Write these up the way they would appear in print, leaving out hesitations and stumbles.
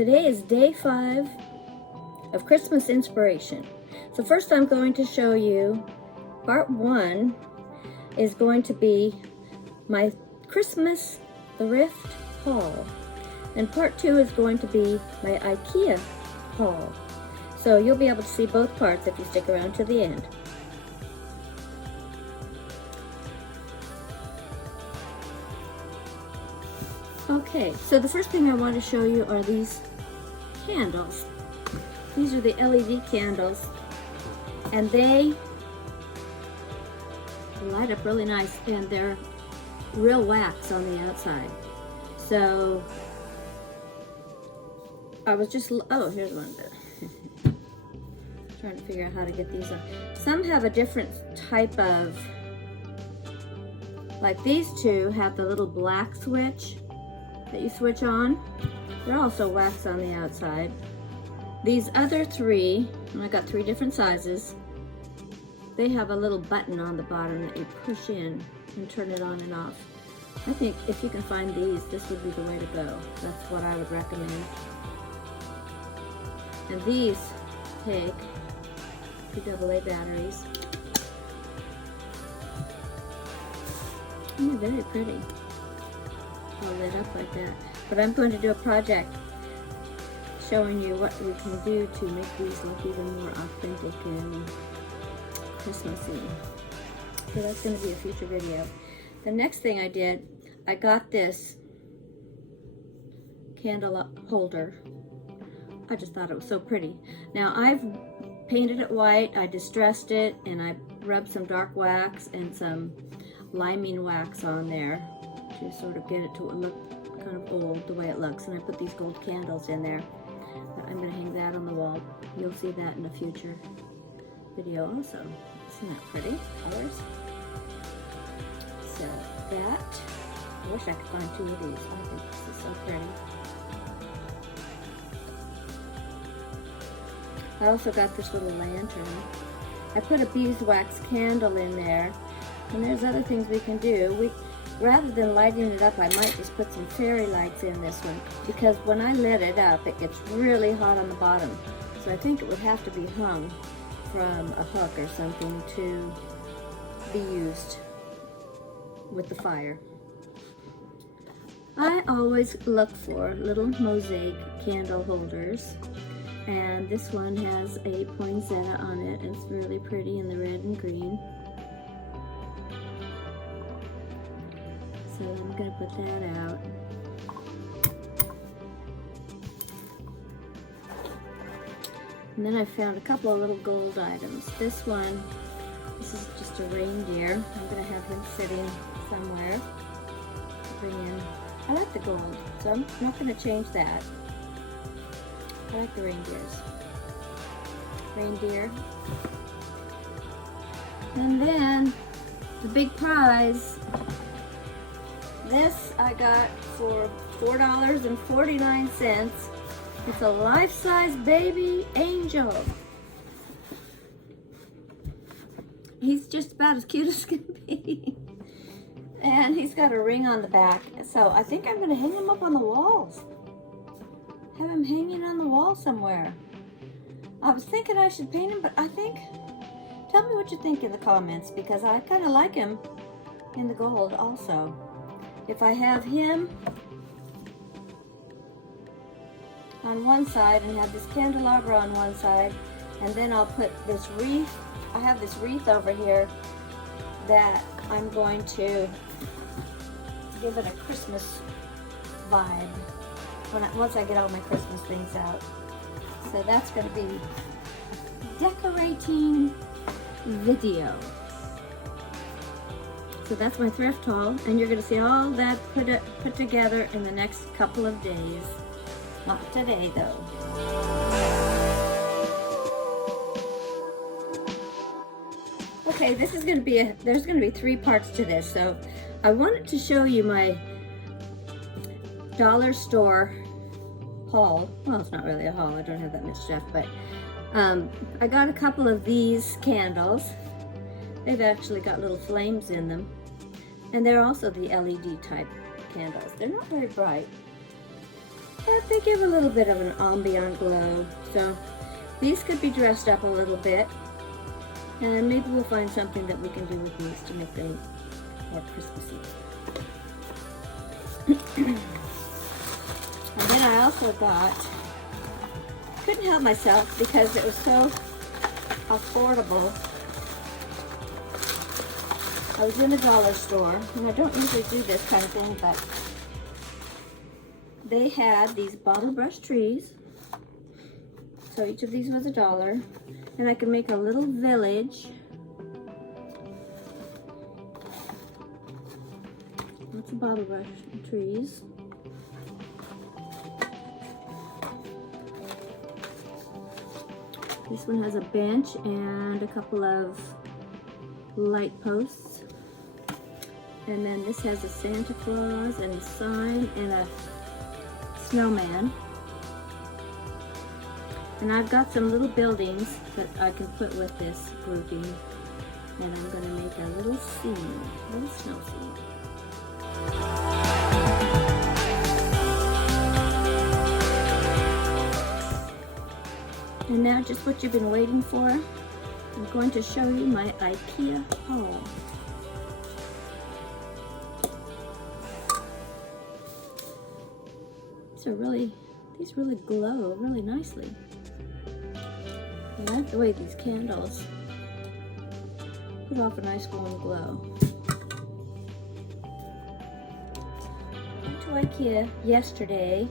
Today is day 5 of Christmas inspiration. So first I'm going to show you, part 1 is going to be my Christmas Thrift haul. And part 2 is going to be my Ikea haul. So you'll be able to see both parts if you stick around to the end. Okay, so the first thing I want to show you are these candles. These are the LED candles, and they light up really nice, and they're real wax on the outside. So I was just, oh, here's one that trying to figure out how to get these on. Some have a different type of, like these two have the little black switch that you switch on. They're also wax on the outside. These other 3, and I got 3 different sizes, they have a little button on the bottom that you push in and turn it on and off. I think if you can find these, this would be the way to go. That's what I would recommend. And these take 2 AA batteries. And they're very pretty. All lit up like that. But I'm going to do a project showing you what we can do to make these look even more authentic and Christmassy. So that's going to be a future video. The next thing I did, I got this candle holder. I just thought it was so pretty. Now I've painted it white, I distressed it, and I rubbed some dark wax and some liming wax on there to sort of get it to look kind of old the way it looks. And I put these gold candles in there. I'm going to hang that on the wall. You'll see that in a future video also. Isn't that pretty? Colors. So that, I wish I could find 2 of these. I think this is so pretty. I also got this little lantern. I put a beeswax candle in there, and there's other things we can do. Rather than lighting it up, I might just put some fairy lights in this one, because when I lit it up, it gets really hot on the bottom. So I think it would have to be hung from a hook or something to be used with the fire. I always look for little Mosaic candle holders, and this one has a poinsettia on it. It's really pretty in the red and green. So I'm going to put that out. And then I found a couple of little gold items. This one, this is just a reindeer. I'm going to have him sitting somewhere to bring in. I like the gold, so I'm not going to change that. I like the reindeers. Reindeer. And then the big prize. This I got for $4.49. It's a life-size baby angel. He's just about as cute as can be. And he's got a ring on the back. So I think I'm going to hang him up on the walls. Have him hanging on the wall somewhere. I was thinking I should paint him, but I think, tell me what you think in the comments, because I kind of like him in the gold also. If I have him on one side and have this candelabra on one side, and then I'll put this wreath, I have this wreath over here that I'm going to give it a Christmas vibe once I get all my Christmas things out. So that's going to be decorating video. So that's my thrift haul, and you're going to see all that put together in the next couple of days. Not today, though. Okay, this is going to be there's going to be 3 parts to this. So I wanted to show you my dollar store haul. Well, it's not really a haul. I don't have that much stuff, but I got a couple of these candles. They've actually got little flames in them. And they're also the LED type candles. They're not very bright. they give a little bit of an ambient glow. So these could be dressed up a little bit, and maybe we'll find something that we can do with these to make them more Christmassy. And then I also got, couldn't help myself because it was so affordable. I was in a dollar store, and I don't usually do this kind of thing, but they had these bottle brush trees. So each of these was $1, and I could make a little village. Lots of bottle brush trees. This one has a bench and a couple of light posts. And then this has a Santa Claus and a sign and a snowman. And I've got some little buildings that I can put with this grouping. And I'm going to make a little scene, a little snow scene. And now just what you've been waiting for, I'm going to show you my Ikea haul. These really glow really nicely. I like the way these candles give off a nice warm glow. Went to Ikea yesterday.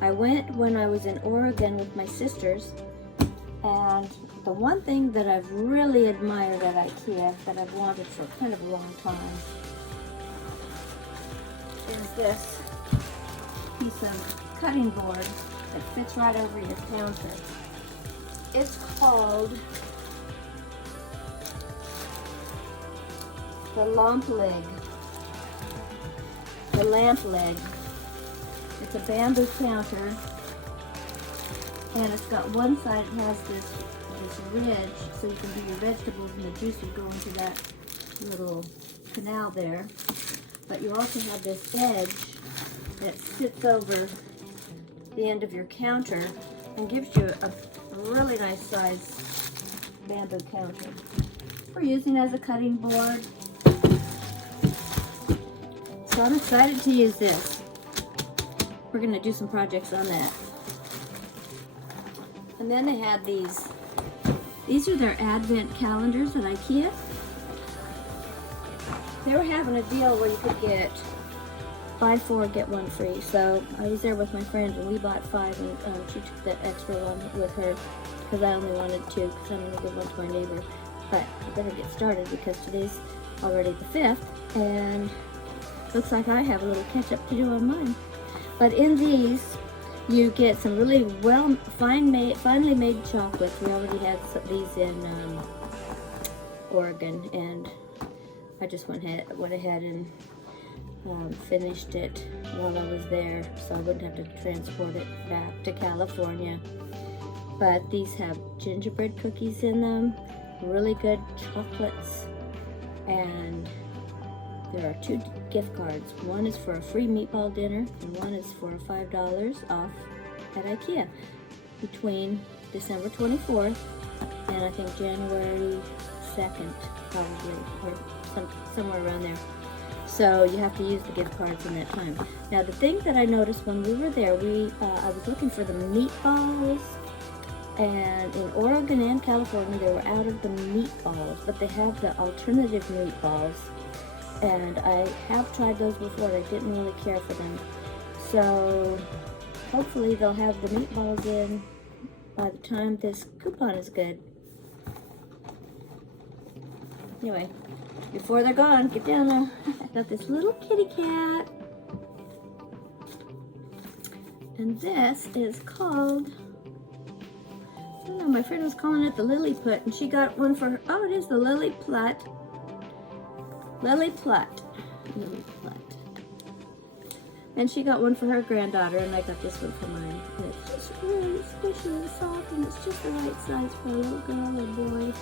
I went when I was in Oregon with my sisters, and the one thing that I've really admired at Ikea that I've wanted for kind of a long time is this piece of cutting board that fits right over your counter. It's called the lamp leg. The lamp leg. It's a bamboo counter, and it's got one side, it has this ridge, so you can do your vegetables and the juice will go into that little canal there. But you also have this edge that sits over the end of your counter and gives you a really nice size bamboo counter for using as a cutting board. So I'm excited to use this. We're going to do some projects on that. And then they had these. These are their advent calendars at Ikea. They were having a deal where you could get buy 4, get 1 free. So I was there with my friend and we bought 5, and she took that extra one with her because I only wanted 2 because I'm going to give one to my neighbor. But I better get started because today's already the 5th and looks like I have a little catch up to do on mine. But in these you get some really finely made chocolates. We already had these in Oregon, and I just went ahead and finished it while I was there, so I wouldn't have to transport it back to California. But these have gingerbread cookies in them, really good chocolates, and there are 2 gift cards. One is for a free meatball dinner, and one is for $5 off at Ikea between December 24th and I think January 2nd, probably, or somewhere around there. So you have to use the gift cards in that time. Now the thing that I noticed when we were there, I was looking for the meatballs, and in Oregon and California they were out of the meatballs, but they have the alternative meatballs. And I have tried those before, I didn't really care for them. So hopefully they'll have the meatballs in by the time this coupon is good. Anyway, before they're gone, get down there. I got this little kitty cat. And this is called, I don't know, my friend was calling it the Lily Put, and she got one for her. Oh, it is the Lily Plut. Lily Plut. And she got one for her granddaughter, and I got this one for mine. And it's just really squishy and soft, and it's just the right size for a little girl or boy.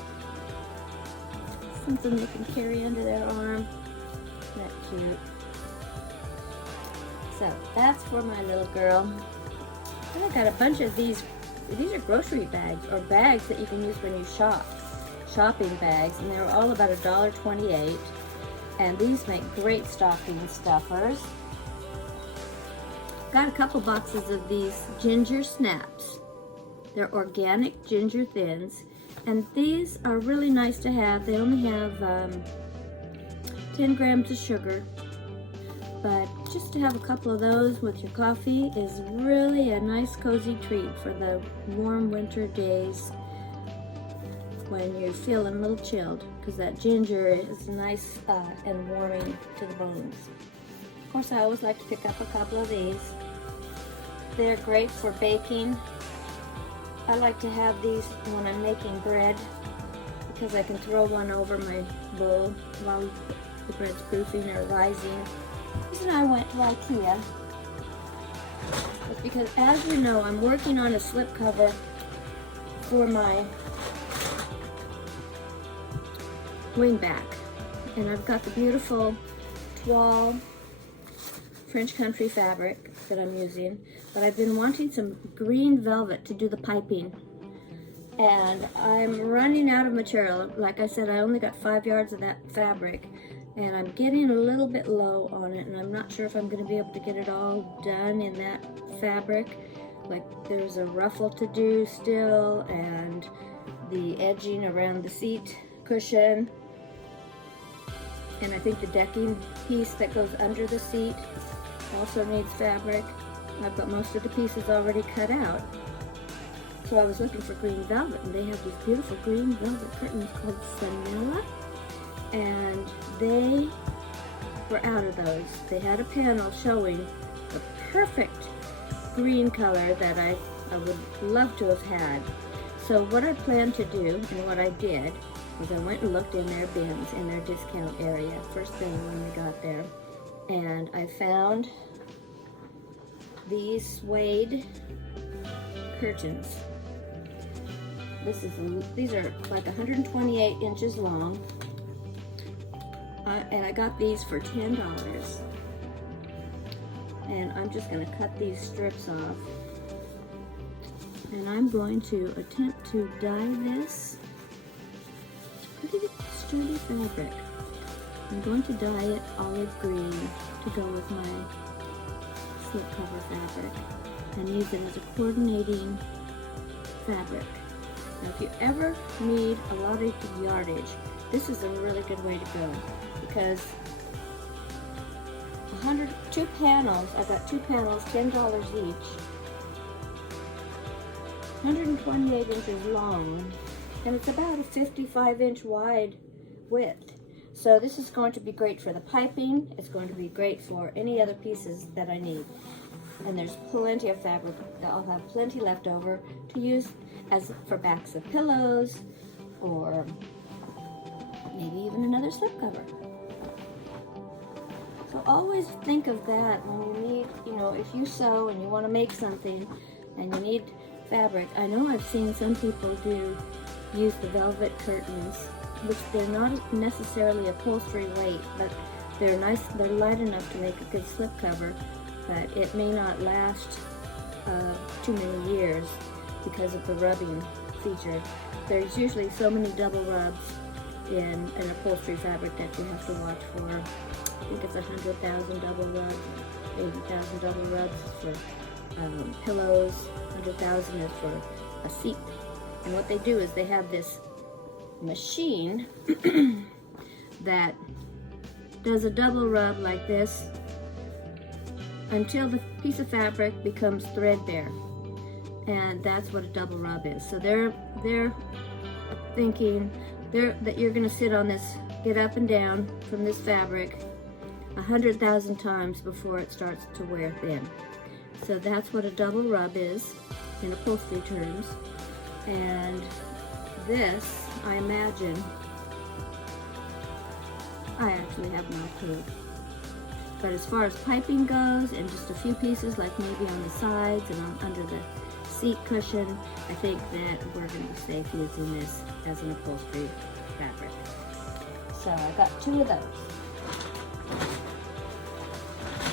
Something they can carry under their arm. Isn't that cute? So that's for my little girl. And I got a bunch of these. These are grocery bags, or bags that you can use when you shop. Shopping bags, and they're all about $1.28. And these make great stocking stuffers. Got a couple boxes of these ginger snaps. They're organic ginger thins, and these are really nice to have. They only have 10 grams of sugar, but just to have a couple of those with your coffee is really a nice cozy treat for the warm winter days when you're feeling a little chilled, because that ginger is nice and warming to the bones. Of course, I always like to pick up a couple of these. They're great for baking. I like to have these when I'm making bread, because I can throw one over my bowl while the bread's proofing or rising. The reason I went to Ikea was because, as you know, I'm working on a slipcover for my wingback, and I've got the beautiful toile French country fabric that I'm using, but I've been wanting some green velvet to do the piping, and I'm running out of material. Like I said, I only got 5 yards of that fabric, and I'm getting a little bit low on it, and I'm not sure if I'm going to be able to get it all done in that fabric. Like, there's a ruffle to do still, and the edging around the seat cushion, and I think the decking piece that goes under the seat also needs fabric. I've got most of the pieces already cut out. So I was looking for green velvet, and they have these beautiful green velvet curtains called Vanilla, and they were out of those. They had a panel showing the perfect green color that I would love to have had. So what I planned to do, and what I did, was I went and looked in their bins in their discount area first thing when we got there, and I found these Suede Curtains. These are like 128 inches long, and I got these for $10. And I'm just going to cut these strips off, and I'm going to attempt to dye this pretty sturdy fabric. I'm going to dye it olive green to go with my slipcover fabric, and use it as a coordinating fabric. Now, if you ever need a lot of yardage, this is a really good way to go, because 2 panels, I got 2 panels, $10 each, 128 inches long, and it's about a 55-inch wide width. So this is going to be great for the piping. It's going to be great for any other pieces that I need. And there's plenty of fabric that I'll have plenty left over to use as for backs of pillows, or maybe even another slipcover. So always think of that when you need, if you sew and you want to make something and you need fabric. I know I've seen some people use the velvet curtains, which they're not necessarily upholstery weight, but they're nice. They're light enough to make a good slipcover, but it may not last too many years because of the rubbing feature. There's usually so many double rubs in an upholstery fabric that you have to watch for. I think it's 100,000 double rubs, 80,000 double rubs for pillows, 100,000 is for a seat. And what they do is they have this machine that does a double rub like this until the piece of fabric becomes threadbare, and that's what a double rub is. So they're thinking that you're going to sit on this, get up and down from this fabric 100,000 times before it starts to wear thin. So that's what a double rub is in upholstery terms. And this, I imagine, I actually have no clue. But as far as piping goes, and just a few pieces, like maybe on the sides and under the seat cushion, I think that we're going to be safe using this as an upholstery fabric. So I got 2 of those.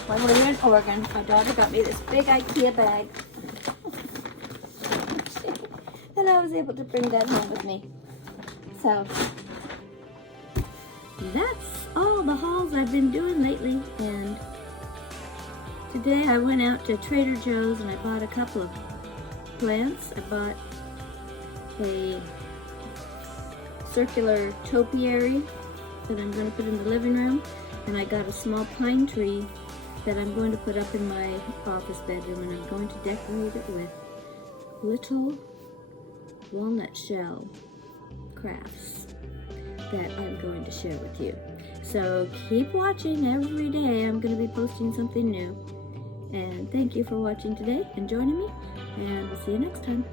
When we were in Oregon, my daughter got me this big Ikea bag. and I was able to bring that home with me. So that's all the hauls I've been doing lately, and today I went out to Trader Joe's and I bought a couple of plants. I bought a circular topiary that I'm going to put in the living room, and I got a small pine tree that I'm going to put up in my office bedroom, and I'm going to decorate it with little walnut shell crafts that I'm going to share with you. So keep watching. Every day I'm going to be posting something new. And thank you for watching today and joining me, and we'll see you next time.